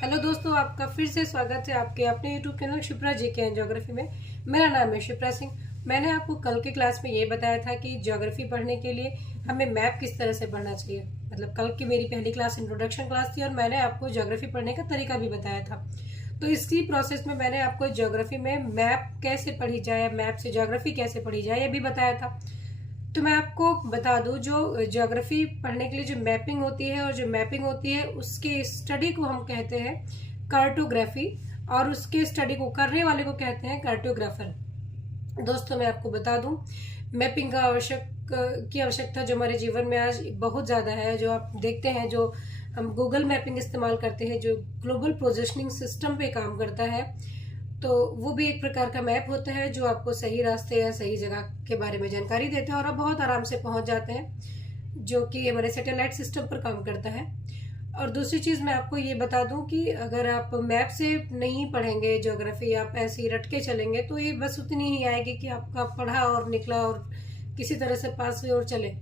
Hello दोस्तों, आपका फिर से स्वागत है आपके अपने YouTube channel Shipra GK and geography में। मेरा नाम है शिप्रा सिंह। मैंने आपको कल की क्लास में ये बताया था कि ज्योग्राफी पढ़ने के लिए हमें मैप किस तरह से पढ़ना चाहिए। मतलब कल की मेरी पहली क्लास इंट्रोडक्शन क्लास थी और मैंने आपको ज्योग्राफी पढ़ने का तरीका भी बताया था। तो इसी प्रोसेस में मैंने आपको ज्योग्राफी में मैप कैसे पढ़ी जाए, मैप से ज्योग्राफी कैसे पढ़ी जाए, ये भी बताया था। तो मैं आपको बता दूं, जो ज्योग्राफी पढ़ने के लिए जो मैपिंग होती है और जो मैपिंग होती है उसके स्टडी को हम कहते हैं कार्टोग्राफी, और उसके स्टडी को करने वाले को कहते हैं कार्टोग्राफर। दोस्तों, मैं आपको बता दूं, मैपिंग का की आवश्यकता जो हमारे जीवन में आज बहुत ज़्यादा है। जो आप देखते हैं, जो हम गूगल मैपिंग इस्तेमाल करते हैं, जो ग्लोबल पोजिशनिंग सिस्टम पे काम करता है, तो वो भी एक प्रकार का मैप होता है जो आपको सही रास्ते या सही जगह के बारे में जानकारी देता है और आप बहुत आराम से पहुंच जाते हैं, जो कि हमारे सैटेलाइट सिस्टम पर काम करता है। और दूसरी चीज़ मैं आपको ये बता दूं कि अगर आप मैप से नहीं पढ़ेंगे ज्योग्राफी, आप ऐसे ही रट के चलेंगे, तो ये बस उतनी ही आएगी कि आपका पढ़ा और निकला और किसी तरह से पास हुए और चले।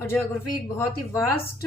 और ज्योग्राफी एक बहुत ही वास्ट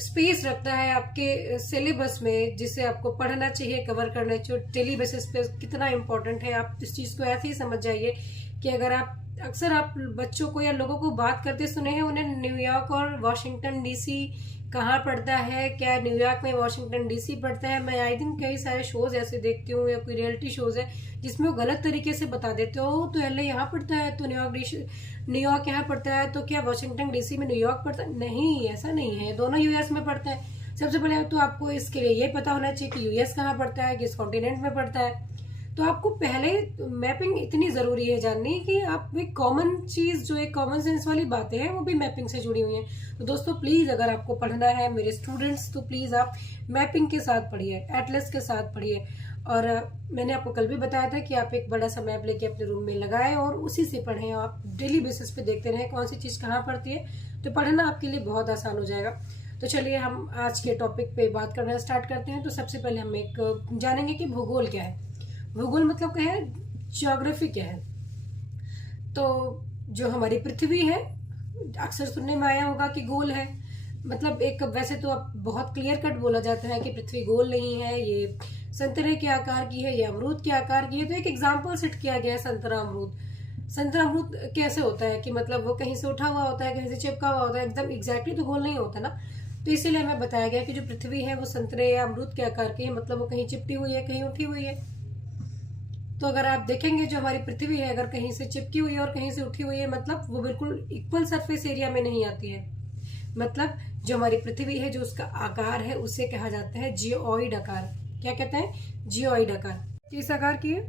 स्पेस रखता है आपके सिलेबस में, जिसे आपको पढ़ना चाहिए, कवर करना चाहिए डेली बेसिस पे। कितना इंपॉर्टेंट है, आप इस चीज़ को ऐसे ही समझ जाइए कि अगर आप अक्सर आप बच्चों को या लोगों को बात करते सुने हैं, उन्हें न्यूयॉर्क और वाशिंगटन डीसी कहाँ पड़ता है, क्या न्यूयॉर्क में वाशिंगटन डीसी पड़ता है। मैं आई दिन कई सारे शोज ऐसे देखती हूँ या कोई रियलिटी शोज है जिसमें वो गलत तरीके से बता देते हो, तो एलए यहाँ पड़ता है, तो न्यूयॉर्क यहाँ पड़ता है, तो क्या वाशिंगटन डीसी में न्यूयॉर्क पड़ता है? नहीं, ऐसा नहीं है, दोनों यूएस में पड़ता है। सबसे पहले तो आपको इसके लिए ये पता होना चाहिए कि यूएस कहाँ पड़ता है, किस कॉन्टिनेंट में पड़ता है। तो आपको पहले मैपिंग इतनी जरूरी है जाननी कि आप एक कॉमन चीज, जो एक कॉमन सेंस वाली बातें हैं, वो भी मैपिंग से जुड़ी हुई हैं। तो दोस्तों प्लीज, अगर आपको पढ़ना है मेरे स्टूडेंट्स, तो प्लीज आप मैपिंग के साथ पढ़िए, एटलस के साथ पढ़िए। और मैंने आपको कल भी बताया था कि आप एक बड़ा सा मैप लेके अपने रूम में लगाएं और उसी से पढ़ें। आप डेली बेसिस पे देखते रहें कौन सी चीज कहाँ पड़ती है, तो पढ़ना आपके लिए बहुत आसान हो जाएगा। तो चलिए हम आज के टॉपिक पे बात करना स्टार्ट करते हैं। तो सबसे पहले हम एक जानेंगे कि भूगोल क्या है। भूगोल मतलब क्या है, ज्योग्राफी क्या है। तो जो हमारी पृथ्वी है, अक्सर सुनने में आया होगा कि गोल है। मतलब एक, वैसे तो अब बहुत क्लियर कट बोला जाता है कि पृथ्वी गोल नहीं है, ये संतरे के आकार की है, ये अमरूद के आकार की है। तो एक एग्जाम्पल सेट किया गया है, संतरा अमरूद। संतरा अमरूद कैसे होता है कि मतलब वो कहीं से उठा हुआ होता है, कहीं से चिपका हुआ होता है, एकदम एग्जैक्टली तो गोल नहीं होता ना। तो इसीलिए हमें बताया गया कि जो पृथ्वी है वो संतरे या अमरूद के आकार की है, मतलब वो कहीं चिपटी हुई है, कहीं उठी हुई है। तो अगर आप देखेंगे, जो हमारी पृथ्वी है, अगर कहीं से चिपकी हुई है और कहीं से उठी हुई है, मतलब वो बिल्कुल इक्वल सरफेस एरिया में नहीं आती है। मतलब जो हमारी पृथ्वी है, जो उसका आकार है, उसे कहा जाता है जियोइड आकार। क्या कहते हैं? जियोइड आकार। किस आकार की है?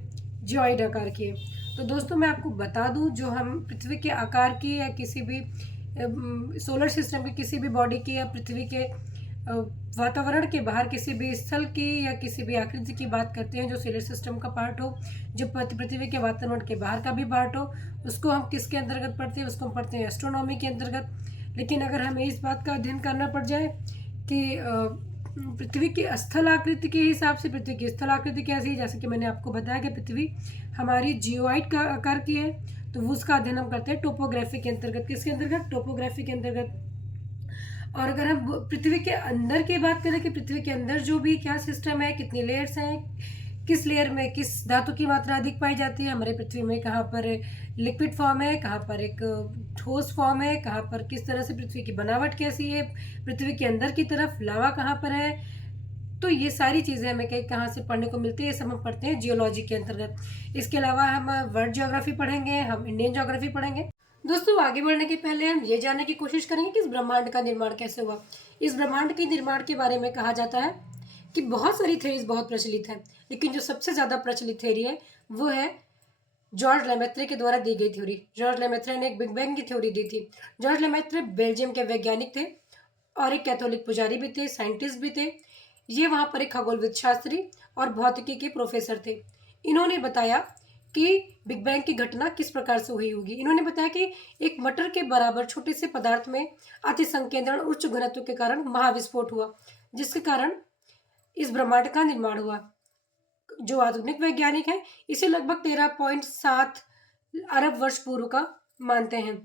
जियोइड आकार की है। तो दोस्तों मैं आपको बता दूं, जो हम पृथ्वी के आकार की या किसी भी सोलर सिस्टम की किसी भी बॉडी की या पृथ्वी के वातावरण के बाहर किसी भी स्थल की या किसी भी आकृति की बात करते हैं जो सोलर सिस्टम का पार्ट हो, जो पृथ्वी के वातावरण के बाहर का भी पार्ट हो, उसको हम किसके अंतर्गत पढ़ते हैं? उसको हम पढ़ते हैं एस्ट्रोनॉमी के अंतर्गत। लेकिन अगर हमें इस बात का अध्ययन करना पड़ जाए कि पृथ्वी की स्थल आकृति के हिसाब से, पृथ्वी की स्थल आकृति कैसी है, जैसे कि मैंने आपको बताया कि पृथ्वी हमारी जियोइड का आकार की है, तो वो उसका अध्ययन हम करते हैं टोपोग्राफी के अंतर्गत। किसके अंतर्गत? टोपोग्राफी के अंतर्गत। और अगर हम पृथ्वी के अंदर की बात करें कि पृथ्वी के अंदर जो भी क्या सिस्टम है, कितनी लेयर्स हैं, किस लेयर में किस धातु की मात्रा अधिक पाई जाती है, हमारे पृथ्वी में कहाँ पर लिक्विड फॉर्म है, कहाँ पर एक ठोस फॉर्म है, कहाँ पर किस तरह से पृथ्वी की बनावट कैसी है, पृथ्वी के अंदर की तरफ लावा कहाँ पर है, तो ये सारी चीज़ें हमें कहीं कहाँ से पढ़ने को मिलती है, ये सब हम पढ़ते हैं जियोलॉजी के अंतर्गत। इसके अलावा हम वर्ल्ड ज्योग्राफी पढ़ेंगे, हम इंडियन ज्योग्राफी पढ़ेंगे। दोस्तों आगे बढ़ने के पहले हम ये जानने की कोशिश करेंगे कि इस ब्रह्मांड का निर्माण कैसे हुआ। इस ब्रह्मांड के निर्माण के बारे में कहा जाता है कि बहुत सारी थ्योरीज बहुत प्रचलित है, लेकिन जो सबसे ज्यादा प्रचलित थ्योरी है वो है जॉर्ज लेमेत्रे के द्वारा दी गई थ्योरी। जॉर्ज लेमेत्रे ने एक बिग बैंग की थ्योरी दी थी। जॉर्ज लेमेत्रे बेल्जियम के वैज्ञानिक थे और एक कैथोलिक पुजारी भी थे, साइंटिस्ट भी थे। ये वहां पर एक खगोलविद शास्त्री और भौतिकी के प्रोफेसर थे। इन्होंने बताया कि बिग बैंग की घटना किस प्रकार से हुई होगी। इन्होंने बताया कि एक मटर के बराबर छोटे से पदार्थ में अति संकेंद्रण उच्च घनत्व के कारण महाविस्फोट हुआ, जिसके कारण इस ब्रह्मांड का निर्माण हुआ। जो आधुनिक वैज्ञानिक है इसे लगभग 13.7 अरब वर्ष पूर्व का मानते हैं।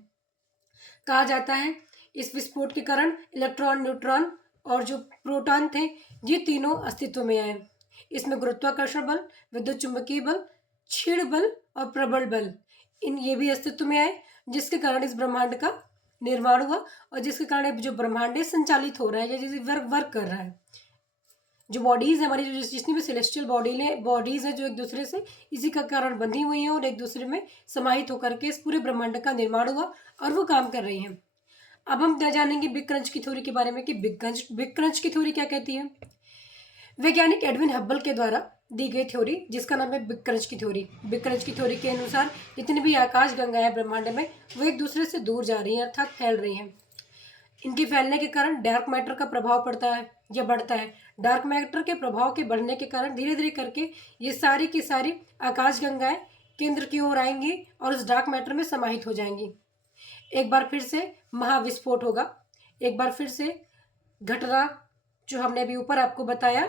कहा जाता है इस विस्फोट के कारण इलेक्ट्रॉन, न्यूट्रॉन और जो प्रोटॉन थे, ये तीनों अस्तित्व में आए। इसमें गुरुत्वाकर्षण बल, विद्युत चुंबकीय बल, छीड़ बल और प्रबल बल, ये भी अस्तित्व में आए, जिसके कारण इस ब्रह्मांड का निर्माण हुआ और जिसके कारण जो ब्रह्मांड है संचालित हो रहा है या जैसे वर्क कर रहा है। जो बॉडीज है हमारी, जो जितनी भी सेलेस्टियल बॉडीज है, जो एक दूसरे से इसी का कारण बंधी हुई हैं और एक दूसरे में समाहित होकर के इस पूरे ब्रह्मांड का निर्माण हुआ और वो काम कर रही हैं। अब हम जानेंगे बिग क्रंच की थ्योरी के बारे में कि बिग क्रंच की थ्योरी क्या कहती है। वैज्ञानिक एडविन हब्बल के द्वारा दी गई थ्योरी, जिसका नाम है बिग क्रंच की थ्योरी। बिग क्रंच की थ्योरी के अनुसार जितनी भी आकाश गंगाएं ब्रह्मांड में, वो एक दूसरे से दूर जा रही हैं, अर्थात फैल रही हैं। इनके फैलने के कारण डार्क मैटर का प्रभाव पड़ता है या बढ़ता है। डार्क मैटर के प्रभाव के बढ़ने के कारण धीरे धीरे करके ये सारी की सारी आकाश गंगाएं केंद्र की ओर आएंगी और उस डार्क मैटर में समाहित हो जाएंगी। एक बार फिर से महाविस्फोट होगा, एक बार फिर से घटना, जो हमने अभी ऊपर आपको बताया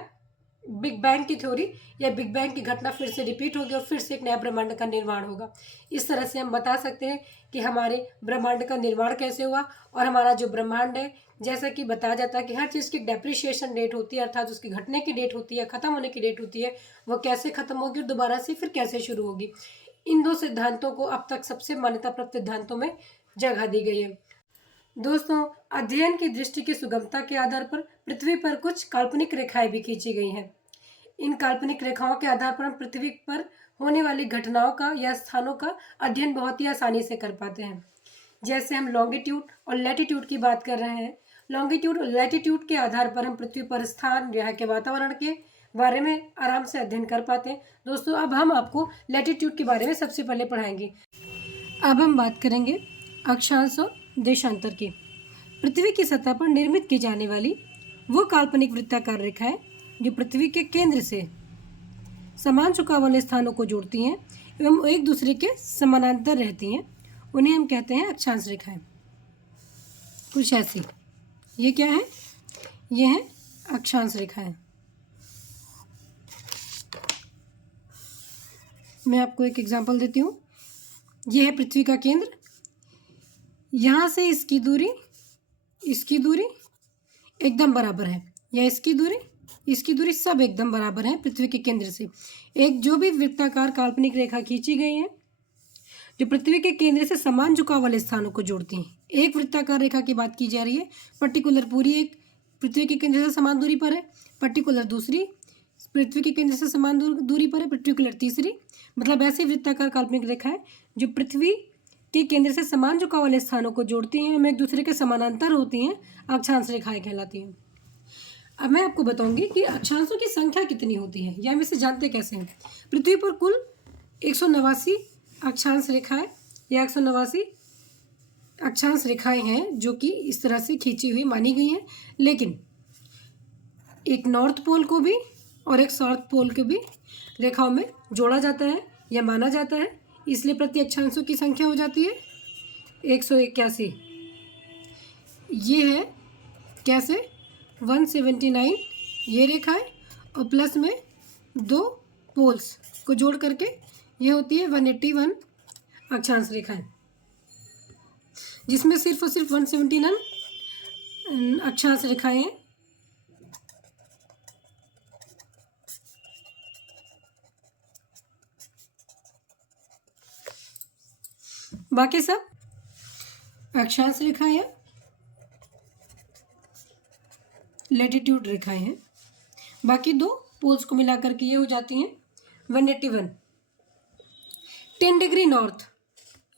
बिग बैंग की थ्योरी या बिग बैंग की घटना फिर से रिपीट होगी और फिर से एक नया ब्रह्मांड का निर्माण होगा। इस तरह से हम बता सकते हैं कि हमारे ब्रह्मांड का निर्माण कैसे हुआ और हमारा जो ब्रह्मांड है, जैसा कि बताया जाता है कि हर चीज़ की डेप्रिशिएशन डेट होती है, अर्थात उसकी घटने की डेट होती है, खत्म होने की डेट होती है, वो कैसे खत्म होगी और दोबारा से फिर कैसे शुरू होगी। इन दो सिद्धांतों को अब तक सबसे मान्यता प्राप्त सिद्धांतों में जगह दी गई है। दोस्तों, अध्ययन की दृष्टि की सुगमता के आधार पर पृथ्वी पर कुछ काल्पनिक रेखाएं भी खींची गई हैं। इन काल्पनिक रेखाओं के आधार पर हम पृथ्वी पर होने वाली घटनाओं का या स्थानों का अध्ययन बहुत ही आसानी से कर पाते हैं। जैसे हम लॉन्गिट्यूड और लैटिट्यूड की बात कर रहे हैं। लॉन्गिट्यूड और लैटिट्यूड के आधार पर हम पृथ्वी पर स्थान, यहाँ के वातावरण के बारे में आराम से अध्ययन कर पाते हैं। दोस्तों, अब हम आपको लैटिट्यूड के बारे में सबसे पहले पढ़ाएंगे। अब हम बात करेंगे अक्षांश और देशांतर की। पृथ्वी की सतह पर निर्मित की जाने वाली वो काल्पनिक वृत्ताकार रेखाएं जो पृथ्वी के केंद्र से समान झुकाव वाले स्थानों को जोड़ती हैं एवं एक दूसरे के समानांतर रहती हैं, उन्हें हम कहते हैं अक्षांश रेखाएं। कुछ ऐसी, ये क्या है? ये है अक्षांश रेखाएं। मैं आपको एक एग्जांपल देती हूँ। यह है पृथ्वी का केंद्र, यहाँ से इसकी दूरी एकदम बराबर है, या इसकी दूरी सब एकदम बराबर है पृथ्वी के केंद्र से। एक जो भी वृत्ताकार काल्पनिक रेखा खींची गई है जो पृथ्वी के केंद्र से समान झुकाव वाले स्थानों को जोड़ती हैं। एक वृत्ताकार रेखा की बात की जा रही है, पर्टिकुलर पूरी एक पृथ्वी के केंद्र से समान दूरी पर है, पर्टिकुलर दूसरी पृथ्वी के केंद्र से समान दूरी पर है, पर्टिकुलर तीसरी। मतलब ऐसी वृत्ताकार काल्पनिक रेखा है जो पृथ्वी के केंद्र से समान झुकाव वाले स्थानों को जोड़ती हैं, एक दूसरे के समानांतर होती हैं, अक्षांश रेखाएं कहलाती हैं। अब मैं आपको बताऊंगी कि अक्षांशों की संख्या कितनी होती है या हम इसे जानते कैसे हैं। पृथ्वी पर कुल 189 अक्षांश रेखाएं या 189 अक्षांश रेखाएं हैं जो कि इस तरह से खींची हुई मानी गई हैं, लेकिन एक नॉर्थ पोल को भी और एक साउथ पोल को भी रेखाओं में जोड़ा जाता है या माना जाता है, इसलिए प्रति अक्षांशों की संख्या हो जाती है 181। ये है कैसे 179 ये रेखा है और प्लस में 2 पोल्स को जोड़ करके ये होती है 181 अक्षांश रेखाएं, जिसमें सिर्फ और सिर्फ 179 अक्षांश रेखाएं हैं। बाकी सब अक्षांश रेखाएं हैं, लैटिट्यूड रेखाएं हैं। बाकी 2 पोल्स को मिलाकर के ये हो जाती हैं 181। 10 डिग्री नॉर्थ,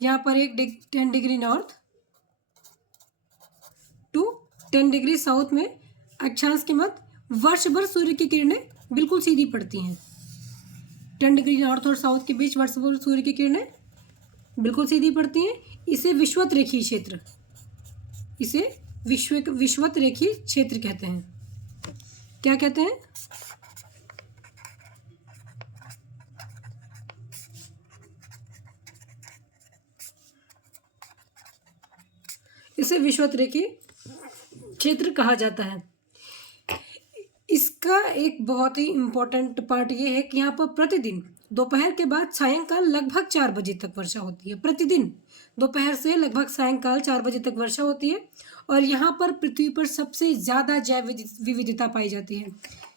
यहाँ पर एक 10 degree north to 10 degree south में अक्षांश के मध्य वर्ष भर सूर्य की किरणें बिल्कुल सीधी पड़ती हैं। 10 डिग्री नॉर्थ और साउथ के बीच वर्ष भर सूर्य की किरणें बिल्कुल सीधी पड़ती हैं। इसे विषुवत रेखीय क्षेत्र, इसे विषुवत रेखीय क्षेत्र कहते हैं। क्या कहते हैं? इसे विषुवत रेखीय क्षेत्र कहा जाता है। इसका एक बहुत ही इम्पोर्टेंट पार्ट ये है कि यहाँ पर प्रतिदिन दोपहर के बाद सायंकाल लगभग 4 बजे तक वर्षा होती है। प्रतिदिन दोपहर से लगभग सायंकाल 4 बजे तक वर्षा होती है और यहाँ पर पृथ्वी पर सबसे ज़्यादा जैव विविधता पाई जाती है।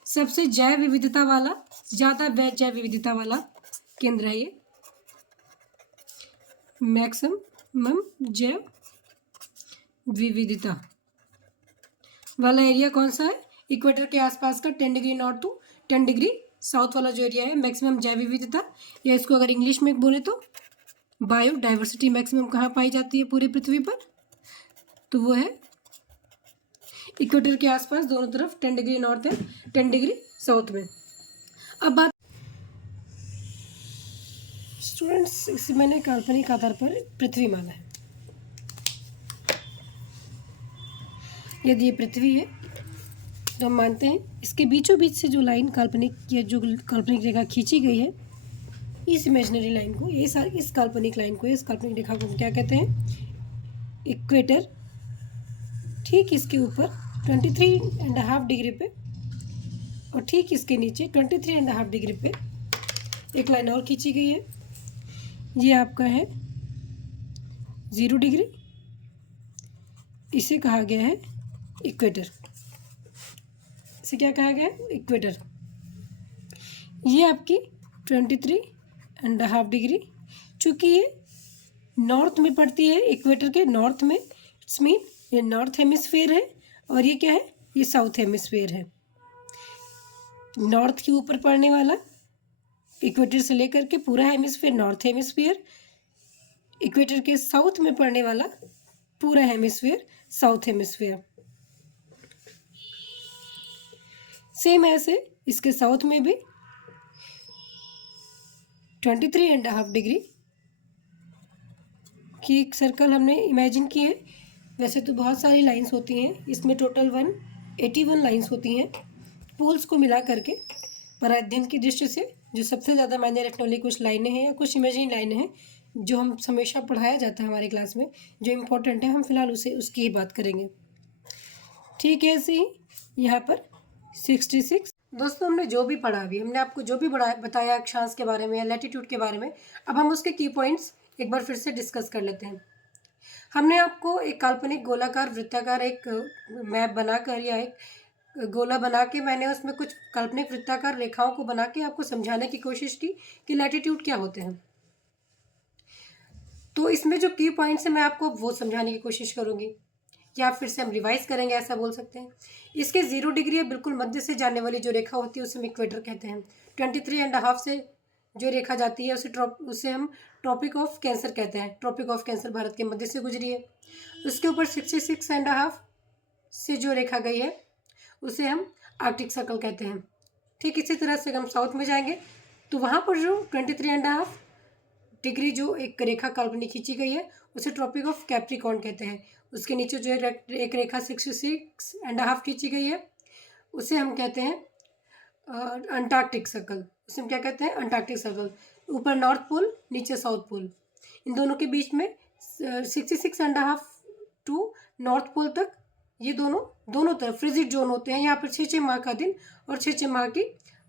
सबसे जैव विविधता वाला, ज़्यादा जैव विविधता वाला केंद्र है ये, मैक्सिमम जैव विविधता वाला एरिया कौन सा है? इक्वेटर के आसपास का 10 degree north to 10 degree south वाला जो एरिया है, मैक्सिमम जैव विविधता, या इसको अगर इंग्लिश में बोले तो बायोडाइवर्सिटी मैक्सिमम कहाँ पाई जाती है पूरी पृथ्वी पर? तो वो है इक्वेटर के आसपास, दोनों तरफ 10 डिग्री नॉर्थ है, 10 डिग्री साउथ में। अब बात स्टूडेंट्स, इसे मैंने काल्पनिक आधार पर पृथ्वी माना है। यदि ये पृथ्वी है तो हम मानते हैं इसके बीचों बीच से जो लाइन काल्पनिक या जो काल्पनिक रेखा खींची गई है, इस इमेजिनरी लाइन को, इस काल्पनिक लाइन को, इस काल्पनिक रेखा को क्या कहते हैं? इक्वेटर। ठीक इसके ऊपर 23.5 डिग्री पे और ठीक इसके नीचे 23.5 डिग्री पे एक लाइन और खींची गई है। ये आपका है 0 डिग्री, इसे कहा गया है इक्वेटर। इसे क्या कहा गया है? इक्वेटर। ये आपकी 23.5 डिग्री, चूँकि ये नॉर्थ में पड़ती है, इक्वेटर के नॉर्थ में, इट्स मीन ये नॉर्थ हेमिस्फीयर है, और ये क्या है? ये साउथ हेमिस्फीयर है। नॉर्थ के ऊपर पड़ने वाला इक्वेटर से लेकर के पूरा हेमिस्फीयर नॉर्थ हेमिस्फीयर, इक्वेटर के साउथ में पड़ने वाला पूरा हेमिस्फीयर साउथ हेमिस्फीयर। सेम ऐसे इसके साउथ में भी 23.5 डिग्री की एक सर्कल हमने इमेजिन की है। वैसे तो बहुत सारी लाइंस होती हैं, इसमें टोटल 181 लाइंस होती हैं पोल्स को मिला करके, पर अध्ययन की दृष्टि से जो सबसे ज़्यादा मायने रखने वाली कुछ लाइनें हैं या कुछ इमेजिन लाइनें हैं जो हम हमेशा पढ़ाया जाता है हमारी क्लास में, जो इम्पोर्टेंट है, हम फिलहाल उसकी ही बात करेंगे। ठीक है, ऐसे ही यहाँ पर 66। दोस्तों, हमने जो भी पढ़ा अभी, हमने आपको जो भी बताया अक्षांश के बारे में या लैटिट्यूड के बारे में, अब हम उसके की पॉइंट्स एक बार फिर से डिस्कस कर लेते हैं। हमने आपको एक काल्पनिक गोलाकार वृत्ताकार एक मैप बनाकर या एक गोला बना के, मैंने उसमें कुछ काल्पनिक वृत्ताकार रेखाओं को बना के आपको समझाने की कोशिश की कि लैटिट्यूड क्या होते हैं। तो इसमें जो की पॉइंट्स है मैं आपको वो समझाने की कोशिश करूँगी, या फिर से हम रिवाइज करेंगे, ऐसा बोल सकते हैं। इसके 0 डिग्री बिल्कुल मध्य से जाने वाली जो रेखा होती है उसे हम इक्वेटर कहते हैं। 23.5 से जो रेखा जाती है उसे हम ट्रॉपिक ऑफ कैंसर कहते हैं। ट्रॉपिक ऑफ कैंसर भारत के मध्य से गुजरी है। उसके ऊपर 66.5 से जो रेखा गई है उसे हम आर्कटिक सर्कल कहते हैं। ठीक इसी तरह से हम साउथ में जाएंगे तो वहाँ पर जो 23.5 डिग्री जो एक रेखा काल्पनिक खींची गई है उसे ट्रॉपिक ऑफ कैप्रिकॉर्न कहते हैं। उसके नीचे जो एक रेखा 66.5 खींची गई है उसे हम कहते हैं अंटार्कटिक सर्कल। उसे हम क्या कहते हैं? Antarctic circle. ऊपर नॉर्थ पोल, नीचे साउथ पोल, इन दोनों के बीच में 66.5 टू नॉर्थ पोल तक ये दोनों तरफ फ्रिजिड जोन होते हैं। यहाँ पर 6 माह का दिन और 6 माह की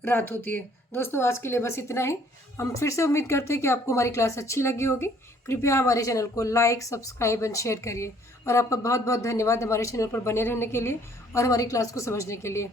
रात होती है। दोस्तों, आज के लिए बस इतना ही। हम फिर से उम्मीद करते हैं कि आपको हमारी क्लास अच्छी लगी होगी। कृपया हमारे चैनल को लाइक, सब्सक्राइब एंड शेयर करिए। और आपका बहुत बहुत धन्यवाद हमारे चैनल पर बने रहने के लिए और हमारी क्लास को समझने के लिए।